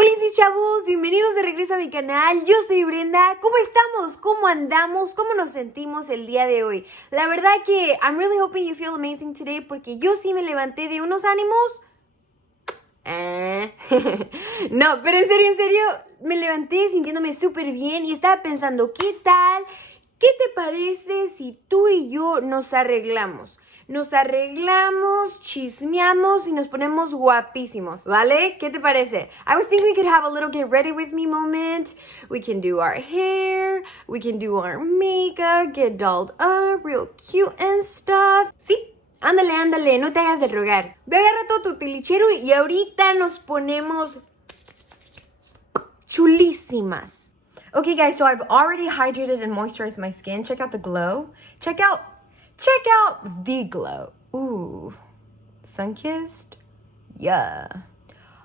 Hola mis chavos, bienvenidos de regreso a mi canal. Yo soy Brenda. ¿Cómo estamos? ¿Cómo andamos? ¿Cómo nos sentimos el día de hoy? La verdad que I'm really hoping you feel amazing today porque yo sí me levanté de unos ánimos. No, pero en serio, me levanté sintiéndome súper bien y estaba pensando, ¿qué tal? ¿Qué te parece si tú y yo nos arreglamos? Nos arreglamos, chismeamos y nos ponemos guapísimos, ¿vale? ¿Qué te parece? I was thinking we could have a little get ready with me moment. We can do our hair, we can do our makeup, get dolled up, real cute and stuff. ¿Sí? Ándale, no te hagas de rogar. Ve, agarra todo tu tilichero y ahorita nos ponemos chulísimas. Okay, guys, so I've already hydrated and moisturized my skin. Check out the glow. Check out the glow. Ooh, sun-kissed? Yeah.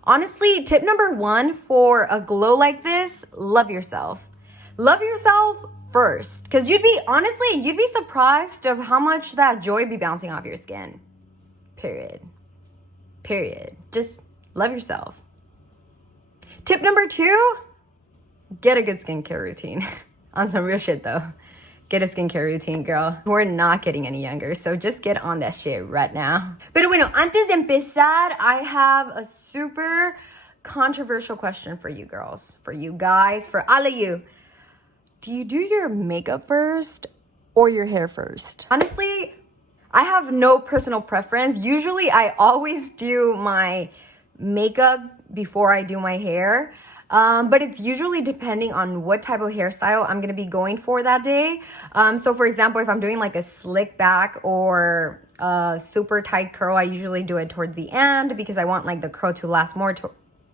Honestly, tip number 1 for a glow like this, love yourself. Love yourself first. Because you'd be surprised of how much that joy be bouncing off your skin. Period. Just love yourself. Tip number 2, get a good skincare routine. On some real shit though. Get a skincare routine, girl. We're not getting any younger, so just get on that shit right now. Pero bueno, antes de empezar, I have a super controversial question for you girls, for you guys, for all of you. Do you do your makeup first or your hair first? Honestly, I have no personal preference. Usually, I always do my makeup before I do my hair. But it's usually depending on what type of hairstyle I'm going to be going for that day. So for example, if I'm doing like a slick back or a super tight curl, I usually do it towards the end because I want like the curl to last more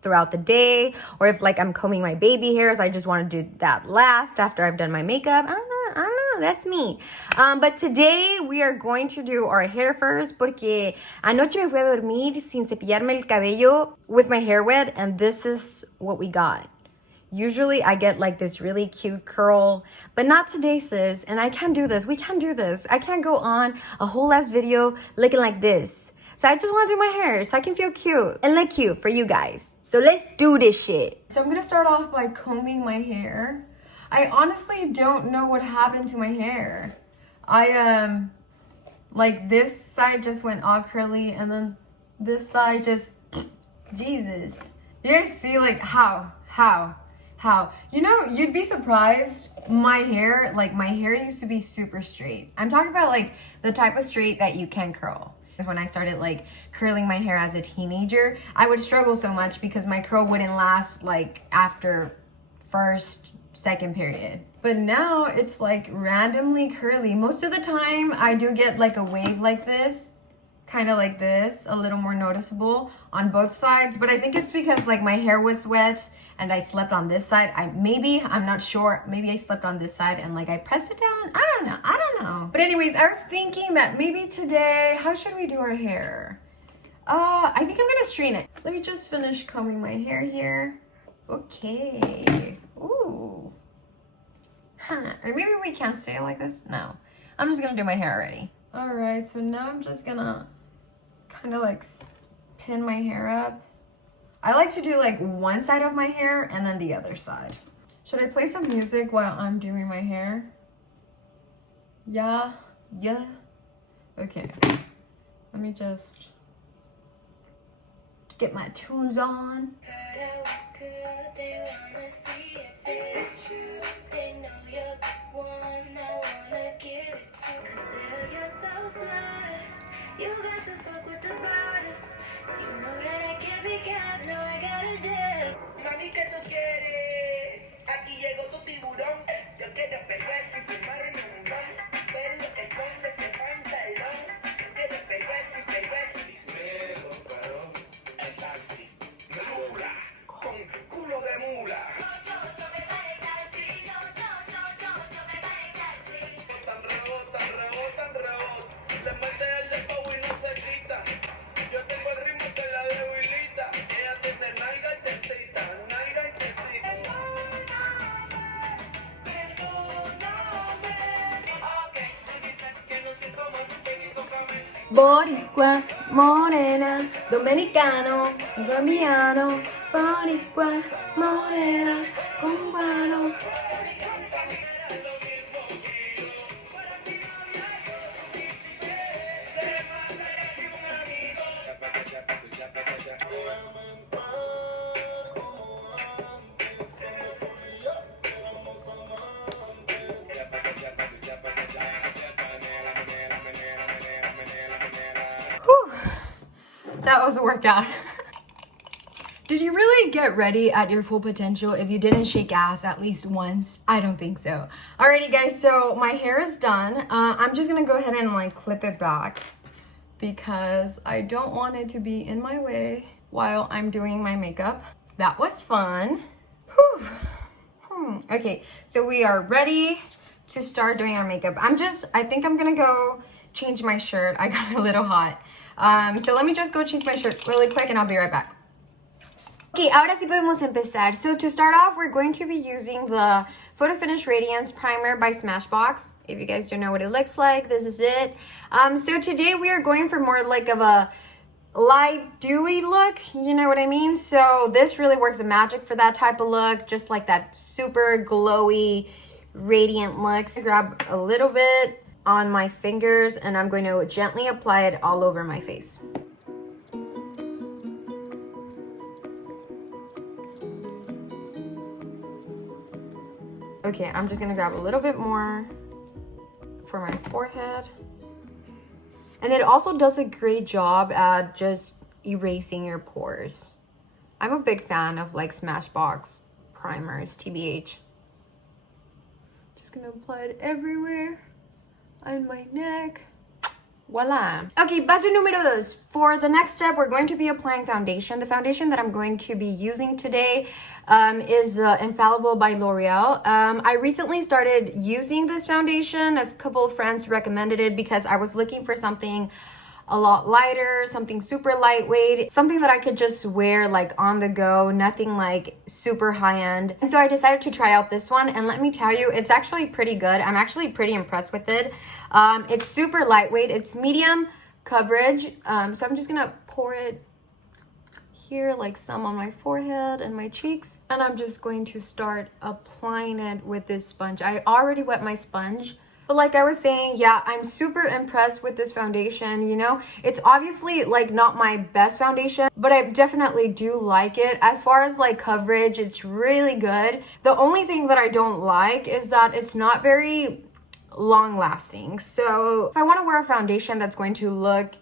throughout the day. Or if like I'm combing my baby hairs, I just want to do that last after I've done my makeup. I don't know, that's me. But today we are going to do our hair first porque anoche me fui a dormir sin cepillarme el cabello with my hair wet, and this is what we got. Usually I get like this really cute curl, but not today, sis. And I can't do this. We can't do this. I can't go on a whole ass video looking like this. So I just want to do my hair so I can feel cute and look cute for you guys. So let's do this shit. So I'm going to start off by combing my hair. I honestly don't know what happened to my hair. I, like this side just went all curly and then this side just, Jesus. You guys see like how? You know, you'd be surprised. My hair used to be super straight. I'm talking about like the type of straight that you can curl. When I started like curling my hair as a teenager, I would struggle so much because my curl wouldn't last like after second period. But now it's like randomly curly. Most of the time I do get like a wave like this, kind of like this, a little more noticeable on both sides. But I think it's because like my hair was wet and I slept on this side. I'm not sure. Maybe I slept on this side and like I pressed it down. I don't know. But anyways, I was thinking that maybe today, how should we do our hair? I think I'm gonna straighten it. Let me just finish combing my hair here. Okay. Ooh. Huh. Or maybe we can't stay like this? No. I'm just gonna do my hair already. Alright, so now I'm just gonna kind of like pin my hair up. I like to do like one side of my hair and then the other side. Should I play some music while I'm doing my hair? Yeah. Okay. Let me just get my tunes on. They wanna see if it's true. They know you're the one I wanna give it to. Consider yourself blessed. You got to fuck with the baddest. You know that I can't be kept. No, I gotta dip. Mami, ¿qué tú quieres? Aquí llegó tu tiburón. Yo quiero pegarte y firmar en un don. Ver lo que esconde ese pantalón. Yo quiero pegarte y pegarte. Pero, el taxi. Mula. Con culo de mula. Yo me vale taxi. Yo me vale taxi. Rebotan. Le mete el dembow y no se quita. Yo tengo el ritmo que la debilita. Ella tiene nalga y tetita. Boricua, morena, dominicano, colombiano, boricua, morena, cubano. Whew. That was a workout. Did you really get ready at your full potential if you didn't shake ass at least once? I don't think so. Alrighty guys, so my hair is done. I'm just gonna go ahead and like clip it back because I don't want it to be in my way while I'm doing my makeup. That was fun. Whew. Okay, so we are ready to start doing our makeup. I think I'm gonna go change my shirt. I got a little hot. So let me just go change my shirt really quick and I'll be right back. Okay, ahora sí podemos empezar. So to start off, we're going to be using the Photo Finish Radiance Primer by Smashbox. If you guys don't know what it looks like, this is it. So today we are going for more like of a light dewy look, you know what I mean? So this really works a magic for that type of look, just like that super glowy, radiant look. So grab a little bit on my fingers and I'm going to gently apply it all over my face. Okay, I'm just gonna grab a little bit more for my forehead. And it also does a great job at just erasing your pores. I'm a big fan of like Smashbox primers, TBH. Just gonna apply it everywhere on my neck. Voila. Okay, paso número 2. For the next step, we're going to be applying foundation. The foundation that I'm going to be using today is Infallible by L'Oreal. I recently started using this foundation. A couple of friends recommended it because I was looking for something a lot lighter, something super lightweight, something that I could just wear like on the go, nothing like super high end. And so I decided to try out this one, and let me tell you, it's actually pretty good. I'm actually pretty impressed with it. It's super lightweight, it's medium coverage. So I'm just gonna pour it here, like some on my forehead and my cheeks. And I'm just going to start applying it with this sponge. I already wet my sponge. But like I was saying, yeah, I'm super impressed with this foundation, you know? It's obviously like not my best foundation, but I definitely do like it. As far as like coverage, it's really good. The only thing that I don't like is that it's not very long lasting. So if I want to wear a foundation that's going to look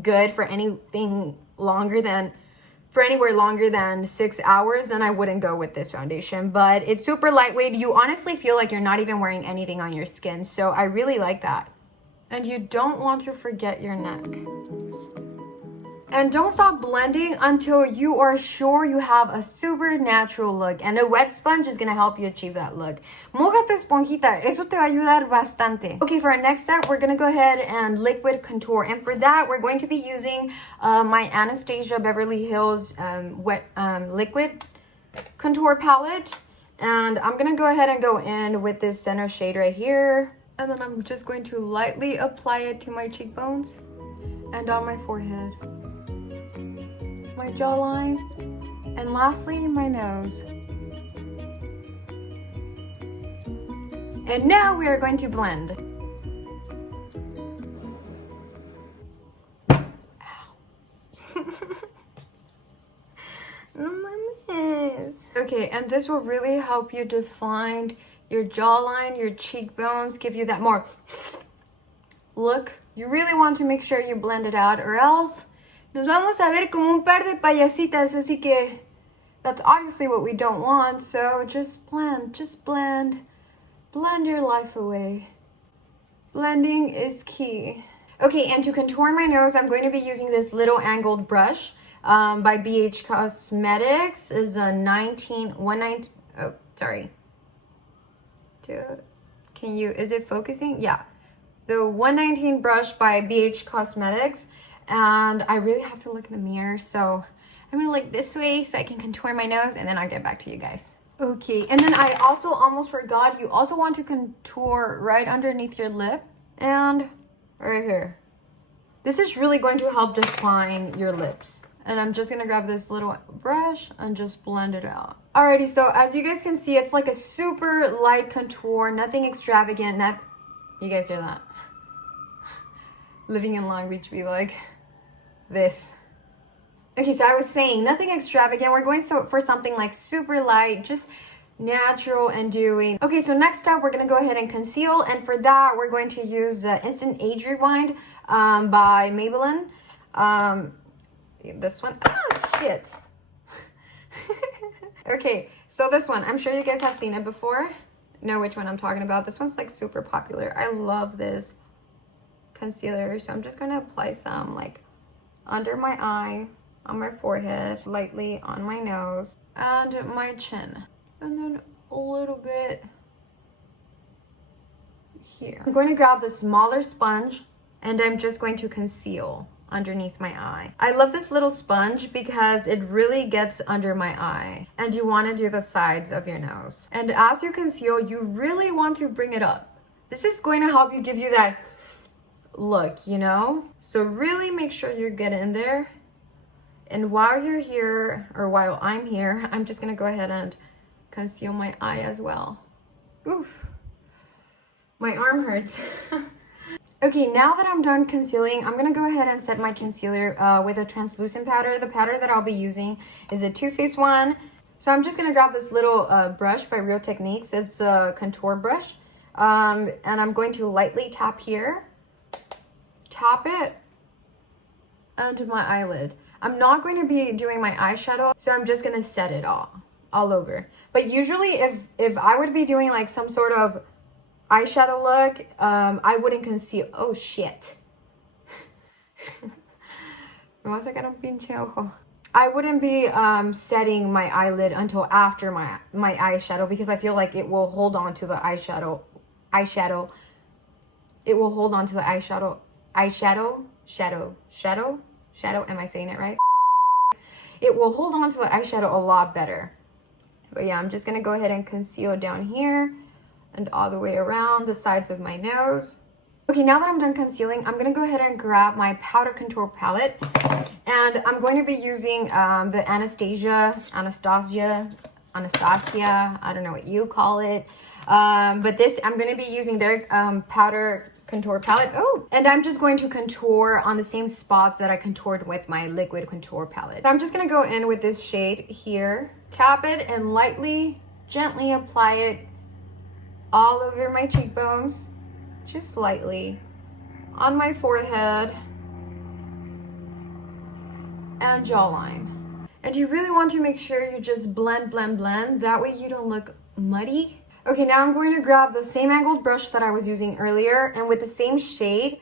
good for anything longer than anywhere longer than 6 hours, then I wouldn't go with this foundation. But it's super lightweight. You honestly feel like you're not even wearing anything on your skin. So I really like that. And you don't want to forget your neck. And don't stop blending until you are sure you have a super natural look. And a wet sponge is gonna help you achieve that look. Mójate esponjita, eso te va a ayudar bastante. Okay, for our next step, we're gonna go ahead and liquid contour. And for that, we're going to be using my Anastasia Beverly Hills liquid contour palette. And I'm gonna go ahead and go in with this center shade right here. And then I'm just going to lightly apply it to my cheekbones and on my forehead, my jawline, and lastly my nose. And now we are going to blend. No mames. Okay, and this will really help you define your jawline, your cheekbones, give you that more look. You really want to make sure you blend it out, or else nos vamos a ver como un par de payasitas, así que that's obviously what we don't want. So just blend your life away. Blending is key. Okay, and to contour my nose, I'm going to be using this little angled brush by BH Cosmetics. Is a 119. Oh, sorry. Is it focusing? Yeah. The 119 brush by BH Cosmetics. And I really have to look in the mirror, so I'm gonna look this way so I can contour my nose, and then I'll get back to you guys. Okay, and then I also almost forgot, you also want to contour right underneath your lip and right here. This is really going to help define your lips. And I'm just gonna grab this little brush and just blend it out. Alrighty, so as you guys can see, it's like a super light contour, nothing extravagant. You guys hear that? Living in Long Beach be like this. Okay, so I was saying nothing extravagant. We're going for something like super light, just natural and dewy. Okay, so next up, we're gonna go ahead and conceal. And for that, we're going to use Instant Age Rewind by Maybelline. This one. Oh, shit. Okay, so this one, I'm sure you guys have seen it before. Know which one I'm talking about. This one's like super popular. I love this concealer. So I'm just gonna apply some like under my eye, on my forehead, lightly on my nose, and my chin. And then a little bit here. I'm going to grab the smaller sponge and I'm just going to conceal underneath my eye. I love this little sponge because it really gets under my eye, and you want to do the sides of your nose. And as you conceal, you really want to bring it up. This is going to help you give you that look, you know? So really make sure you get in there. And while you're here, or while I'm here, I'm just gonna go ahead and conceal my eye as well. Oof, my arm hurts. Okay, now that I'm done concealing, I'm gonna go ahead and set my concealer with a translucent powder. The powder that I'll be using is a Too Faced one. So I'm just gonna grab this little brush by Real Techniques. It's a contour brush. And I'm going to lightly tap here, tap it, onto my eyelid. I'm not going to be doing my eyeshadow, so I'm just gonna set it all over. But usually if I would be doing like some sort of eyeshadow look, I wouldn't conceal. Oh shit. I wouldn't be setting my eyelid until after my eyeshadow, because I feel like it will hold on to the eyeshadow. It will hold on to the eyeshadow. Shadow. Am I saying it right? It will hold on to the eyeshadow a lot better. But yeah, I'm just gonna go ahead and conceal down here and all the way around the sides of my nose. Okay, now that I'm done concealing, I'm gonna go ahead and grab my powder contour palette, and I'm going to be using the Anastasia, I don't know what you call it, but this, I'm gonna be using their powder contour palette. Oh, and I'm just going to contour on the same spots that I contoured with my liquid contour palette. So I'm just gonna go in with this shade here, tap it, and lightly, gently apply it all over my cheekbones, just slightly, on my forehead and jawline. And you really want to make sure you just blend, that way you don't look muddy. Okay, now I'm going to grab the same angled brush that I was using earlier, and with the same shade,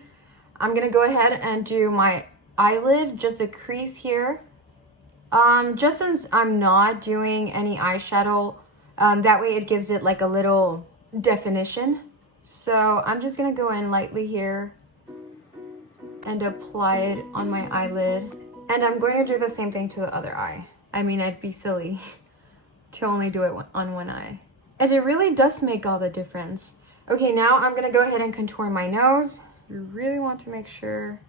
I'm gonna go ahead and do my eyelid, just a crease here. Just since I'm not doing any eyeshadow, that way it gives it like a little definition. So I'm just gonna go in lightly here and apply it on my eyelid. And I'm going to do the same thing to the other eye. I mean, I'd be silly to only do it on one eye. And it really does make all the difference. Okay, now I'm gonna go ahead and contour my nose. You really want to make sure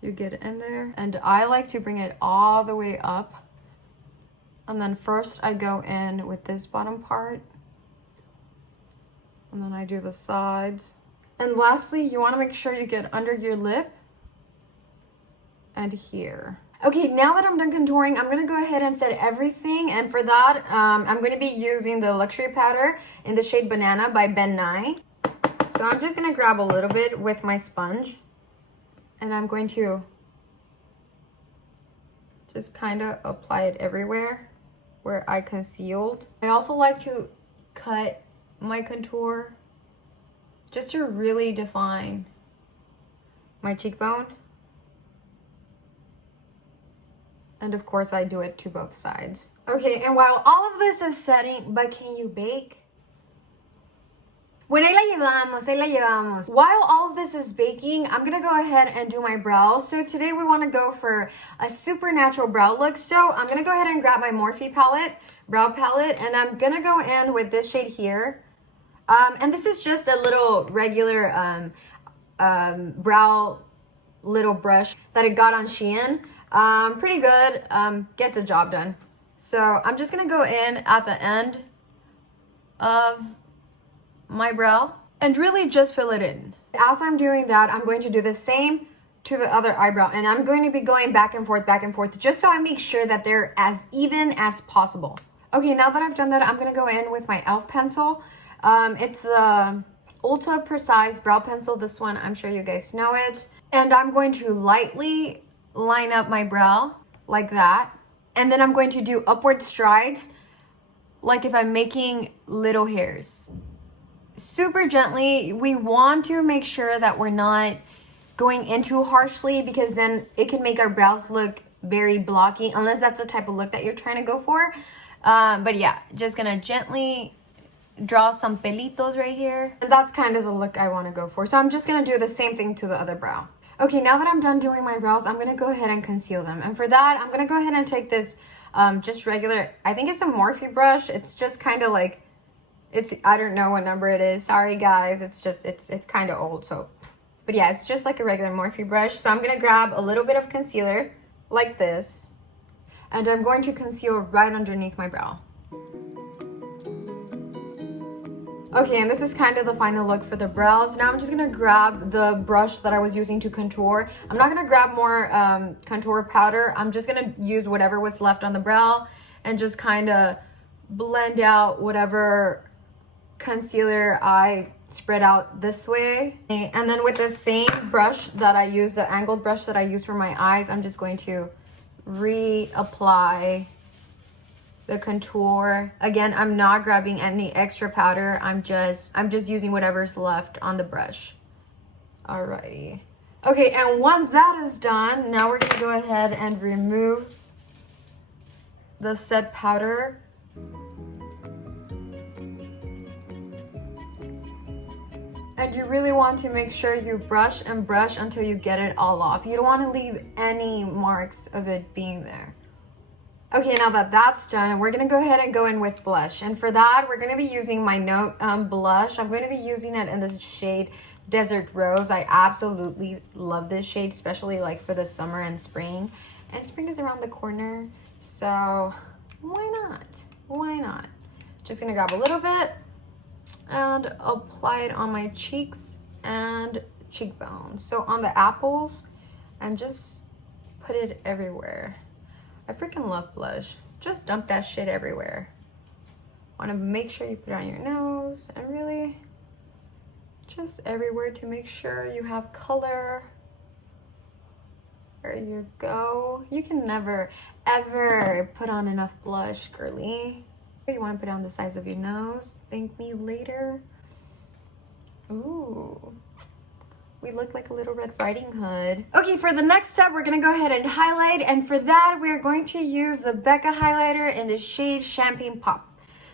you get in there. And I like to bring it all the way up. And then first I go in with this bottom part. And then I do the sides. And lastly, you wanna make sure you get under your lip and here. Okay, now that I'm done contouring, I'm gonna go ahead and set everything. And for that, I'm gonna be using the Luxury Powder in the shade Banana by Ben Nye. So I'm just gonna grab a little bit with my sponge, and I'm going to just kind of apply it everywhere where I concealed. I also like to cut my contour just to really define my cheekbone. And of course, I do it to both sides. Okay, and while all of this is setting, but can you bake? Bueno, ahí la llevamos. While all of this is baking, I'm gonna go ahead and do my brows. So today we wanna go for a super natural brow look. So I'm gonna go ahead and grab my Morphe brow palette, and I'm gonna go in with this shade here. And this is just a little regular brow little brush that I got on Shein. pretty good. Gets the job done. So I'm just gonna go in at the end of my brow and really just fill it in. As I'm doing that, I'm going to do the same to the other eyebrow, and I'm going to be going back and forth, just so I make sure that they're as even as possible. Okay, now that I've done that, I'm gonna go in with my e.l.f. pencil. It's a Ultra Precise brow pencil. This one, I'm sure you guys know it. And I'm going to lightly line up my brow like that. And then I'm going to do upward strides, like if I'm making little hairs. Super gently. We want to make sure that we're not going in too harshly, because then it can make our brows look very blocky, unless that's the type of look that you're trying to go for. But yeah, just gonna gently draw some pelitos right here. And that's kind of the look I want to go for. So I'm just gonna do the same thing to the other brow. Okay, now that I'm done doing my brows, I'm gonna go ahead and conceal them. And for that, I'm gonna go ahead and take this just regular, I think it's a Morphe brush. It's just kind of like, I don't know what number it is. Sorry guys, it's kind of old, so. But yeah, it's just like a regular Morphe brush. So I'm gonna grab a little bit of concealer like this, and I'm going to conceal right underneath my brow. Okay, and this is kind of the final look for the brows. Now I'm just gonna grab the brush that I was using to contour. I'm not gonna grab more contour powder. I'm just gonna use whatever was left on the brow and just kind of blend out whatever concealer I spread out this way. And then with the same brush that I use, the angled brush that I use for my eyes, I'm just going to reapply the contour. Again, I'm not grabbing any extra powder. I'm just using whatever's left on the brush. Alrighty. Okay, and once that is done, now we're gonna go ahead and remove the set powder. And you really want to make sure you brush and brush until you get it all off. You don't want to leave any marks of it being there. Okay, now that that's done, we're going to go ahead and go in with blush. And for that, we're going to be using my Note blush. I'm going to be using it in the shade Desert Rose. I absolutely love this shade, especially like for the summer and spring. And spring is around the corner, so why not? Why not? Just going to grab a little bit and apply it on my cheeks and cheekbones. So on the apples, and just put it everywhere. I freaking love blush. Just dump that shit everywhere. Want to make sure you put it on your nose and really just everywhere to make sure you have color. There you go. You can never ever put on enough blush, girly. You want to put it on the sides of your nose. Thank me later. Ooh. We look like a little Red Riding Hood. Okay, for the next step, we're gonna go ahead and highlight. And for that, we're going to use the Becca highlighter in the shade Champagne Pop.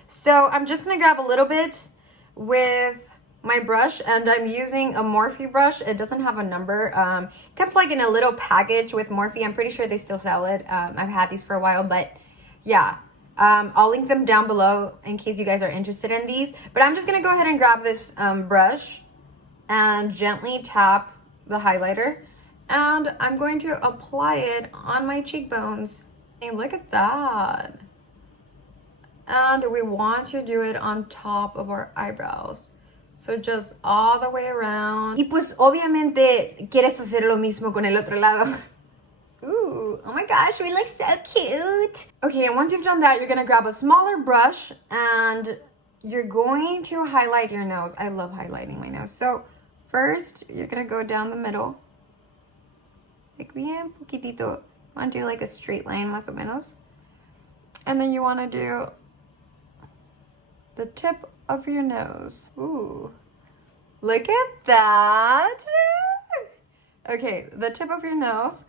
So I'm just gonna grab a little bit with my brush, and I'm using a Morphe brush. It doesn't have a number. It comes like in a little package with Morphe. I'm pretty sure they still sell it. I've had these for a while, but yeah. I'll link them down below in case you guys are interested in these. But I'm just going to go ahead and grab this brush and gently tap the highlighter. And I'm going to apply it on my cheekbones. Hey, look at that. And we want to do it on top of our eyebrows. So just all the way around. Y pues obviamente quieres hacer lo mismo con el otro lado. Ooh, oh my gosh, we look so cute. Okay, and once you've done that, you're gonna grab a smaller brush and you're going to highlight your nose. I love highlighting my nose. So first, you're gonna go down the middle. Like bien poquitito. Want to do like a straight line, más o menos. And then you wanna do the tip of your nose. Ooh, look at that. Okay, the tip of your nose.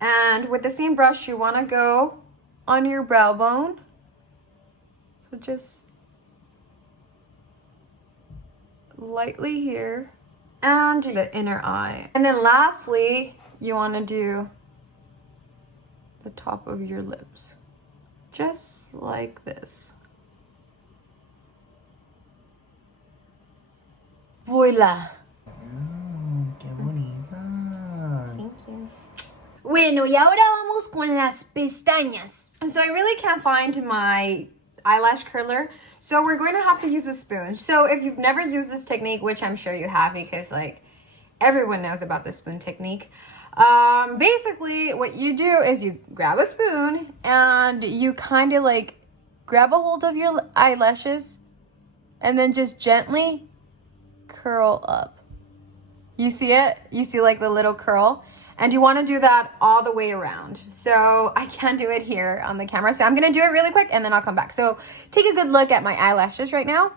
And with the same brush, you want to go on your brow bone. So just lightly here. And the inner eye. And then lastly, you want to do the top of your lips. Just like this. Voila. Qué bonita. Thank you. Bueno, y ahora vamos vamos con las pestañas. And so I really can't find my eyelash curler, so we're going to have to use a spoon. So if you've never used this technique, which I'm sure you have because like everyone knows about the spoon technique, basically what you do is you grab a spoon and you kind of like grab a hold of your eyelashes and then just gently curl up. You see it? You see like the little curl? And you want to do that all the way around. So I can't do it here on the camera. So I'm going to do it really quick and then I'll come back. So take a good look at my eyelashes right now.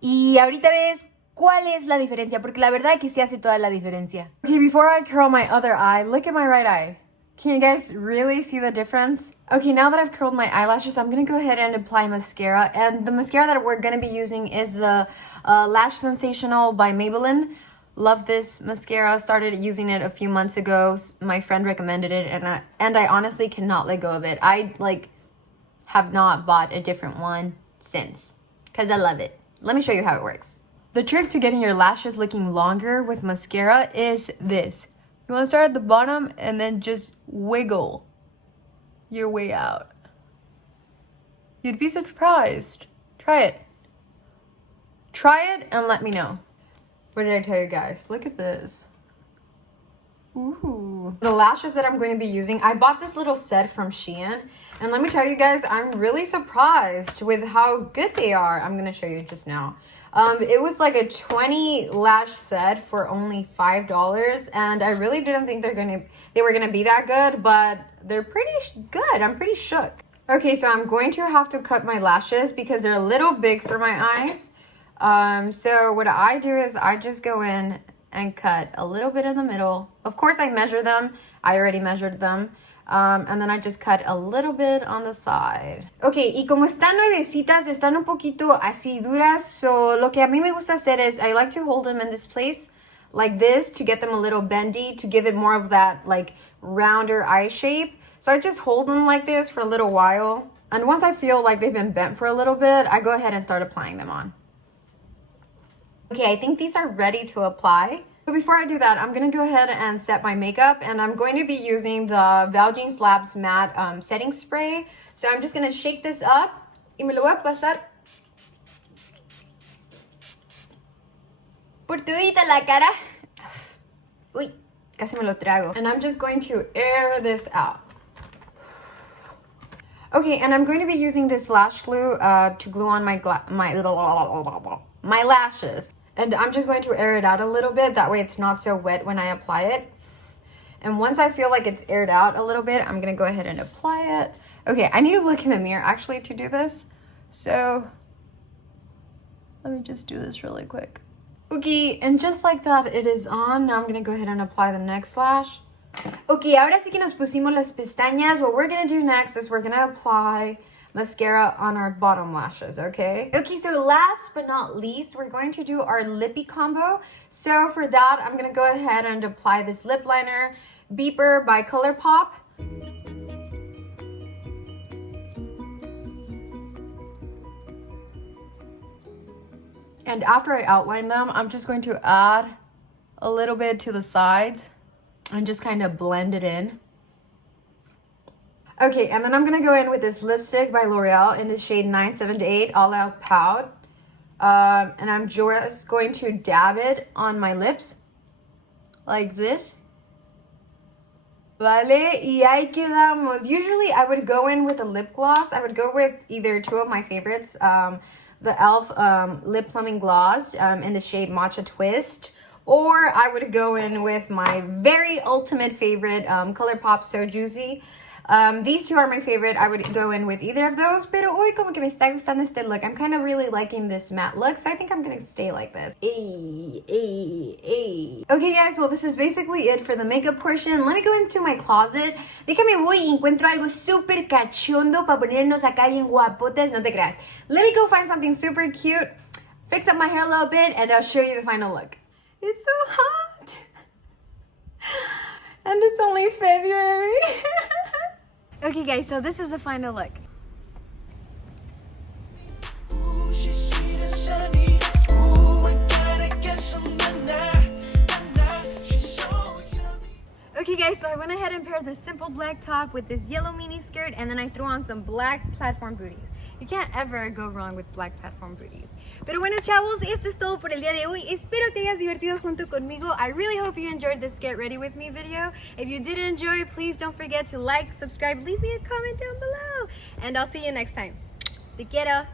Y ahorita ves cuál es la diferencia, porque la verdad que sí hace toda la diferencia. Okay, before I curl my other eye, look at my right eye. Can you guys really see the difference? Okay, now that I've curled my eyelashes, I'm going to go ahead and apply mascara. And the mascara that we're going to be using is the Lash Sensational by Maybelline. Love this mascara. Started using it a few months ago. My friend recommended it, and I honestly cannot let go of it. I like have not bought a different one since because I love it. Let me show you how it works. The trick to getting your lashes looking longer with mascara is this. You want to start at the bottom and then just wiggle your way out. You'd be surprised. Try it. Try it and let me know. What did I tell you guys? Look at this. Ooh. The lashes that I'm going to be using, I bought this little set from Shein. And let me tell you guys, I'm really surprised with how good they are. I'm going to show you just now. It was like a 20 lash set for only $5. And I really didn't think they were going to be that good. But they're pretty good. I'm pretty shook. Okay, so I'm going to have to cut my lashes because they're a little big for my eyes. So what I do is I just go in and cut a little bit in the middle. Of course, I measure them. I already measured them. And then I just cut a little bit on the side. Okay, y como están nuevecitas, están un poquito así duras. So lo que a mí me gusta hacer is I like to hold them in this place like this to get them a little bendy, to give it more of that like rounder eye shape. So I just hold them like this for a little while. And once I feel like they've been bent for a little bit, I go ahead and start applying them on. Okay, I think these are ready to apply. But before I do that, I'm going to go ahead and set my makeup. And I'm going to be using the Valjeans Labs Matte Setting Spray. So I'm just going to shake this up. Y me lo voy a pasar por todita la cara. Uy, casi me lo trago. And I'm just going to air this out. Okay, and I'm going to be using this lash glue to glue on my lashes. And I'm just going to air it out a little bit. That way it's not so wet when I apply it. And once I feel like it's aired out a little bit, I'm going to go ahead and apply it. Okay, I need to look in the mirror actually to do this. So let me just do this really quick. Okay, and just like that, it is on. Now I'm going to go ahead and apply the next lash. Okay, ahora sí que nos pusimos las pestañas. What we're going to do next is we're going to apply mascara on our bottom lashes, okay? Okay, so last but not least, we're going to do our lippy combo. So for that, I'm going to go ahead and apply this lip liner, Beeper by ColourPop. And after I outline them, I'm just going to add a little bit to the sides and just kind of blend it in. Okay, and then I'm going to go in with this lipstick by L'Oreal in the shade 978 All Out Pout. And I'm just going to dab it on my lips like this. Vale, y ahí quedamos. Usually I would go in with a lip gloss. I would go with either two of my favorites. The e.l.f. Lip Plumbing Gloss in the shade Matcha Twist. Or I would go in with my very ultimate favorite, ColourPop So Juicy. These two are my favorite. I would go in with either of those. Pero hoy como que me está gustando este look. I'm kind of really liking this matte look, so I think I'm going to stay like this. Okay guys, well this is basically it for the makeup portion. Let me go into my closet. Déjame voy y encuentro algo súper cachondo para ponernos acá bien guapotas. No te creas. Let me go find something super cute, fix up my hair a little bit, and I'll show you the final look. It's so hot. And it's only February. Okay guys, so this is the final look. Ooh, she's sweet and sunny. Ooh, I gotta get some she's so yummy. Okay Okay guys, so I went ahead and paired this simple black top with this yellow mini skirt, and then I threw on some black platform booties. You can't ever go wrong with black platform booties. Pero bueno chavos, esto es todo por el día de hoy. Espero te hayas divertido junto conmigo. I really hope you enjoyed this Get Ready With Me video. If you did enjoy, please don't forget to like, subscribe, leave me a comment down below. And I'll see you next time. Te quiero.